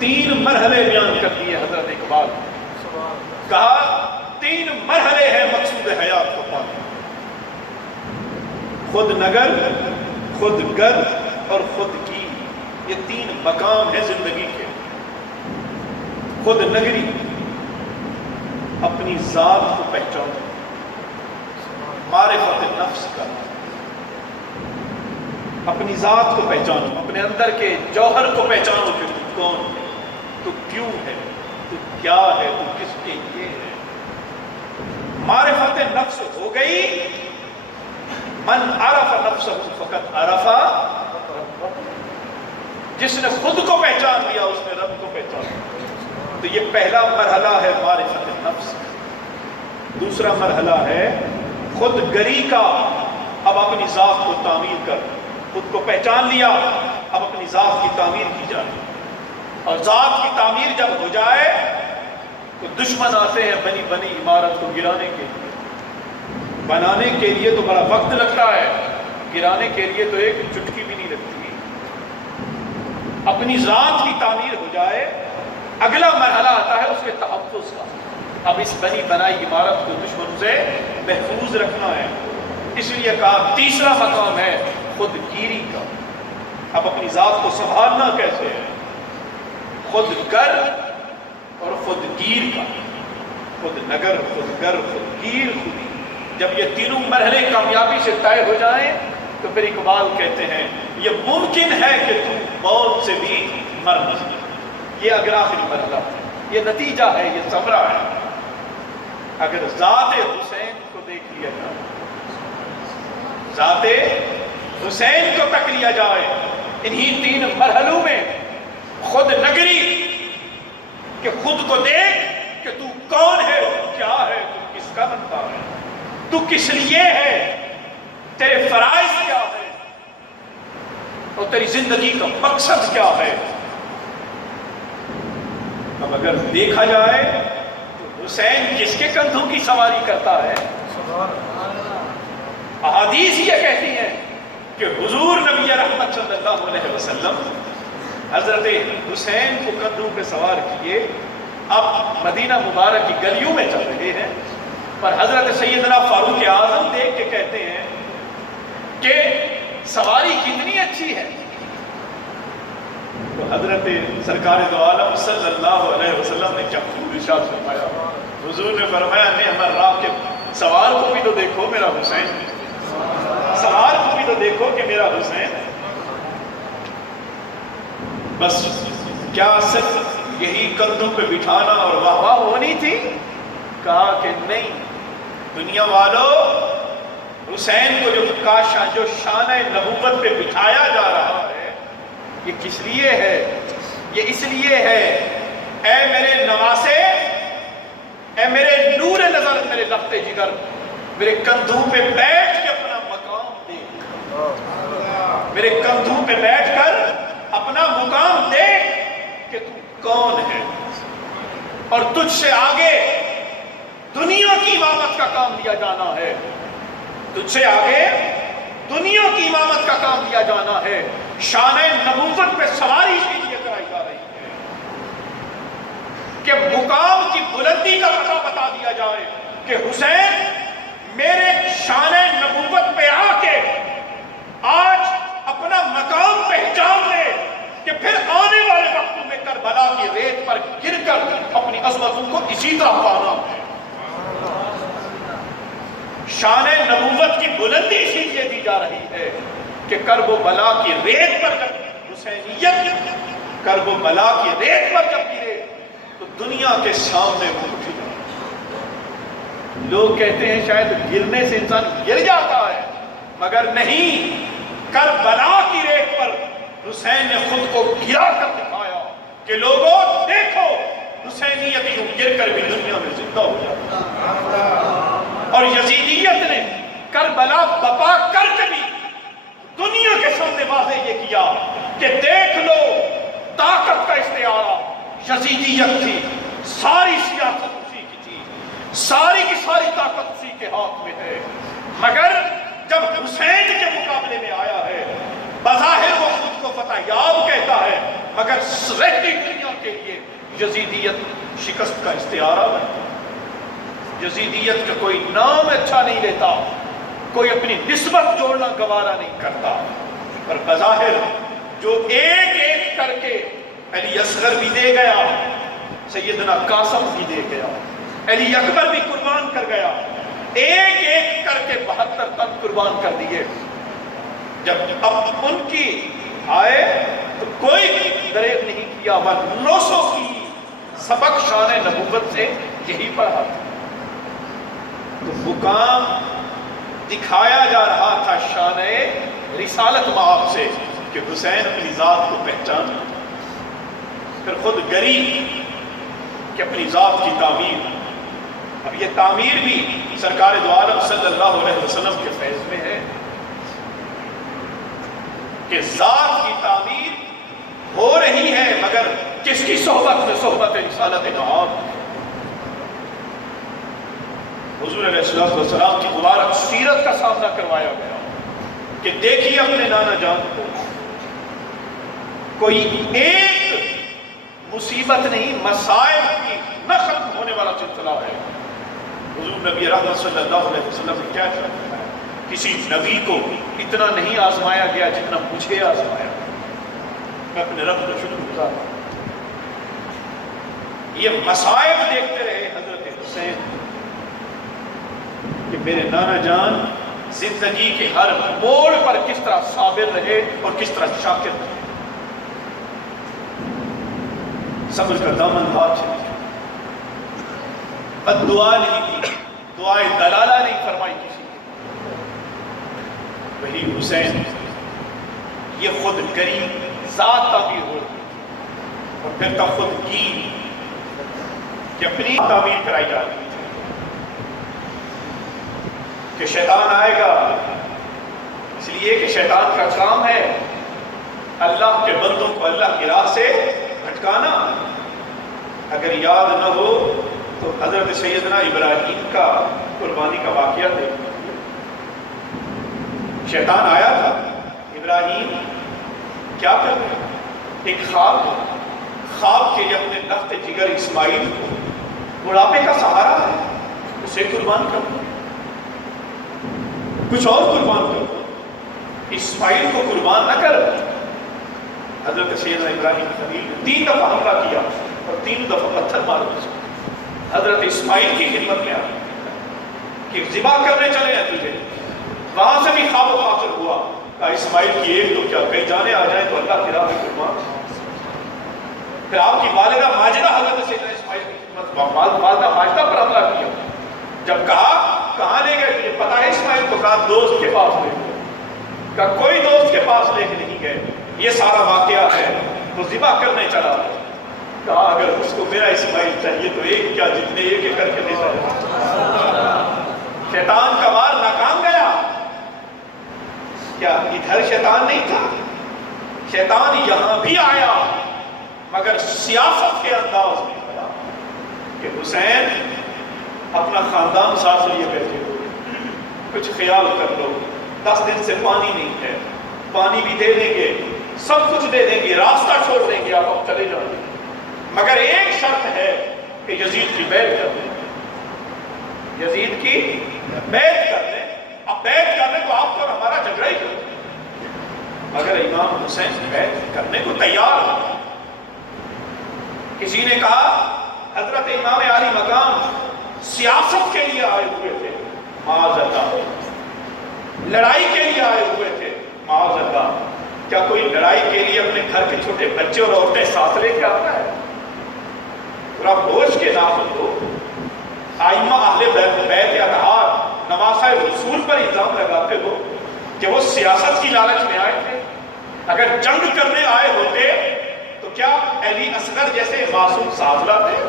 3 مرحلے بیان کر دیے حضرت اقبال، کہا 3 مرحلے ہیں مقصود حیات کو پانے، خود نگر، خود گر اور خود کی، یہ 3 مقام ہیں زندگی کے۔ خود نگری، اپنی ذات کو پہچانو، معرفت نفس کا، اپنی ذات کو پہچانو، اپنے اندر کے جوہر کو پہچانو کہ تو کون ہے، تو کیوں ہے، تو کیا ہے، تو کس کے لیے ہے۔ معرفت نفس ہو گئی، من عرف نفسہ فقط عرف، جس نے خود کو پہچان لیا اس نے رب کو پہچان لیا۔ تو یہ پہلا مرحلہ ہے معرفت نفس۔ دوسرا مرحلہ ہے خود گری کا، اب اپنی ذات کو تعمیر کر، خود کو پہچان لیا، اب اپنی ذات کی تعمیر کی جائے، اور ذات کی تعمیر جب ہو جائے تو دشمن آتے ہیں بنی بنی عمارت کو گرانے کے لیے۔ بنانے کے لیے تو بڑا وقت لگتا ہے، گرانے کے لیے تو ایک چٹکی بھی نہیں لگتی۔ اپنی ذات کی تعمیر ہو جائے، اگلا مرحلہ آتا ہے اس کے تحفظ کا۔ اب اس بنی بنائی عمارت کو دشمن سے محفوظ رکھنا ہے، اس لیے کہا تیسرا مقام ہے خود گیری کا۔ اب اپنی ذات کو سنبھالنا کیسے ہے؟ خود گر اور خود گیر کا، خود نگر، خود گر، خود گیر، خودی۔ جب یہ تینوں مرحلے کامیابی سے طے ہو جائیں تو پھر اقبال کہتے ہیں یہ ممکن ہے کہ تم موت سے بھی مر نہ سکے۔ یہ اگر آخری مرحلہ ہے، یہ نتیجہ ہے، یہ ثمرہ ہے۔ اگر ذات حسین کو دیکھ لیا جائے، ذات حسین کو تک لیا جائے، انہی 3 مرحلوں میں خود نگری کہ خود کو دیکھ کہ تو کون ہے، تو کیا ہے، تو کس کا بنتا ہے، تو کس لیے ہے، تیرے فرائض کیا ہے اور تیری زندگی کا مقصد کیا ہے۔ اب اگر دیکھا جائے تو حسین کس کے کندھوں کی سواری کرتا ہے؟ احادیث یہ کہتی ہیں کہ حضور نبی رحمت صلی اللہ علیہ وسلم حضرت حسین کو کندھوں پہ سوار کیے، اب مدینہ مبارک کی گلیوں میں چل رہے ہیں، پر حضرت سیدنا فاروق اعظم دیکھ کے کہتے ہیں کہ سواری کتنی اچھی ہے۔ تو حضرت سرکار دو عالم صلی اللہ علیہ وسلم نے کیا خوب ارشاد فرمایا، حضور نے فرمایا نعم الراکب، سوار کو بھی تو دیکھو میرا حسین، سوار کو بھی تو دیکھو کہ میرا حسین۔ بس کیا صرف یہی کندھوں پہ بٹھانا اور واہ واہ ہونی تھی؟ کہا کہ نہیں، دنیا والوں، حسین کو جو شان نبوت پہ بٹھایا جا رہا ہے یہ کس لیے ہے؟ یہ اس لیے ہے اے میرے نواسے، اے میرے نور نظر، میرے لخت جگر، میرے کندھوں پہ بیٹھ کے اپنا مقام دیکھ، میرے کندھوں پہ بیٹھ کر اپنا مقام دیکھ کہ تو کون ہے، اور تجھ سے آگے دنیا کی امامت کا کام دیا جانا ہے، تجھ سے آگے دنیا کی امامت کا کام دیا جانا ہے۔ شان نبوت پہ سواری اس لیے کرائی جا رہی ہے کہ مقام کی بلندی کا پتہ بتا دیا جائے کہ حسین میرے شان نبوت پہ آ کے آج اپنا مقام پہچان لے کہ پھر آنے والے وقتوں میں کربلا کی ریت پر گر کر اپنی عظمتوں کو اسی طرح پانا ہے۔ شان نبوت کی بلندی اسی لیے دی جا رہی ہے کہ کرب و بلا کی ریت پر جب حسینیت کرب و بلا کی ریت پر جب گرے تو دنیا کے سامنے وہ اٹھ جائے۔ لوگ کہتے ہیں شاید گرنے سے انسان گر جاتا ہے، مگر نہیں، کربلا کی ریت پر حسین نے خود کو گرا کر دکھایا کہ لوگوں دیکھو حسینیت یوں گر کر بھی دنیا میں زندہ ہو جاتا ہے، اور یزیدیت نے کربلا بپا کر کے بھی دنیا کے سامنے واضح یہ کیا کہ دیکھ لو طاقت کا استعارہ یزیدیت تھی، ساری سیاست اسی کی تھی، ساری کی ساری طاقت اسی کے ہاتھ میں ہے، مگر جب حسین کے مقابلے میں آیا ہے بظاہر وہ خود کو فتح یاب کہتا ہے، مگر رہتی دنیا کے لیے یزیدیت شکست کا استعارہ بنتی. یزیدیت کا کوئی نام اچھا نہیں لیتا، کوئی اپنی نسبت جوڑنا گوارا نہیں کرتا، پر بظاہر جو ایک ایک کر کے علی اصغر بھی دے گیا، سیدنا قاسم بھی دے گیا، علی اکبر بھی قربان کر گیا، ایک ایک کر کے 72 تن قربان کر دیے. جب اب ان کی آئے تو کوئی دریغ نہیں کیا، نوسوں کی سبق شان نبوت سے یہی پڑھا تھا. تو مقام دکھایا جا رہا تھا شان رسالت مآب سے کہ حسین اپنی ذات کو پہچان، پھر خود گری کہ اپنی ذات کی تعمیر. اب یہ تعمیر بھی سرکار دو عالم صلی اللہ علیہ وسلم کے فیض میں ہے کہ ذات کی تعمیر ہو رہی ہے، مگر کس کی صحبت میں؟ صحبت رسالت مآب. حضور علیہ السلام کی مبارک سیرت کا سامنا کروایا گیا کہ دیکھیے اپنے نانا جان کو، کوئی ایک مصیبت نہیں، مسائل کی نہ ختم ہونے والا سلسلہ ہے. حضور نبی رحمت صلی اللہ علیہ وسلم نے کیا کہا؟ کسی نبی کو اتنا نہیں آزمایا گیا جتنا مجھے آزمایا. میں اپنے رب کا شکر گزار ہوں. یہ مسائل دیکھتے رہے حضرت حسین کہ میرے نانا جان زندگی کے ہر موڑ پر کس طرح صابر رہے اور کس طرح شاکر رہے. صبر کا دامن ہاتھ سے بد دعا نہیں دی، دعائے دلالہ نہیں فرمائی کسی نے. وہی حسین یہ خود گری ذات تعمیر ہو اور پھر تب خود کی کہ اپنی تعمیر کرائی جا رہی تھی کہ شیطان آئے گا، اس لیے کہ شیطان کا کام ہے اللہ کے بندوں کو اللہ کی راہ سے بھٹکانا. اگر یاد نہ ہو تو حضرت سیدنا ابراہیم کا قربانی کا واقعہ دیکھیں. شیطان آیا تھا، ابراہیم کیا کر رہے ہیں؟ ایک خواب کے لیے اپنے نفت جگر اسماعیل کو بڑھاپے کا سہارا ہے، اسے قربان کر دو، کچھ اور قربان کر دو، اسماعیل کو قربان نہ کر. حضرت سیدنا ابراہیم خلیل نے 3 دفعہ حملہ کیا اور 3 دفعہ پتھر مار دیا. حضرت اسماعیل کی خدمت میں آیا کہ ذبح کرنے چلے ہیں تجھے. وہاں سے بھی خواب و خاطر ہوا کہ اسماعیل کی ایک تو کیا کئی جانے آ جائیں تو اللہ کی راہ میں قربان. پھر آپ کی والدہ ماجدہ حضرت سیدنا اسماعیل کی خدمت، والدہ ماجدہ پر حملہ کیا. جب کہاں لے گئے تجھے پتا ہے اسماعیل کو؟ کہا دوست کے پاس لے گئے. کہا کوئی دوست کے پاس لے کے نہیں گئے، یہ سارا واقعہ ہے. تو ذبح کرنے چلا. کہا اگر اس کو میرا اسماعیل چاہیے تو ایک کیا جتنے ایک کر کے دیتا ہے. شیطان کا وار ناکام گیا. کیا ادھر شیطان نہیں تھا؟ شیطان یہاں بھی آیا مگر سیاست کے انداز میں آیا کہ حسین اپنا خاندان ساتھ لیے بیٹھے ہو، کچھ خیال کر لو، 10 دن سے پانی نہیں ہے، پانی بھی دے دیں گے، سب کچھ دے دیں گے، راستہ چھوڑ دیں گے، آپ چلے جائیں گے، مگر ایک شرط ہے کہ یزید کی بیعت کر دیں. یزید کی بیعت کر دیں. اب بیعت کر دیں تو آپ کو ہمارا جھگڑا ہی کریں. مگر امام حسین بیعت کرنے کو تیار ہو. کسی نے کہا حضرت امام عالی مقام سیاست کے لیے آئے ہوئے تھے، معاذ اللہ، لڑائی کے لیے آئے ہوئے تھے، معاذ اللہ. کیا کوئی لڑائی کے لیے اپنے گھر کے چھوٹے بچے اور عورتیں ساتھ لے کے آتا ہے؟ پورا بوجھ کے نافذ دو. آئمہ اہل بیت اطہار نواسہ رسول پر الزام لگاتے ہو کہ وہ سیاست کی لالچ میں آئے تھے. اگر جنگ کرنے آئے ہوتے تو کیا علی اصغر جیسے معصوم ساتھ لاتے؟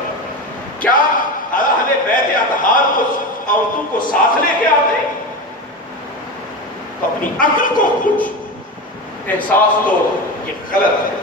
کیا اہل بیت اطہار کو عورتوں کو ساتھ لے کے آتے؟ تو اپنی عقل کو کچھ احساس تو یہ غلط ہے.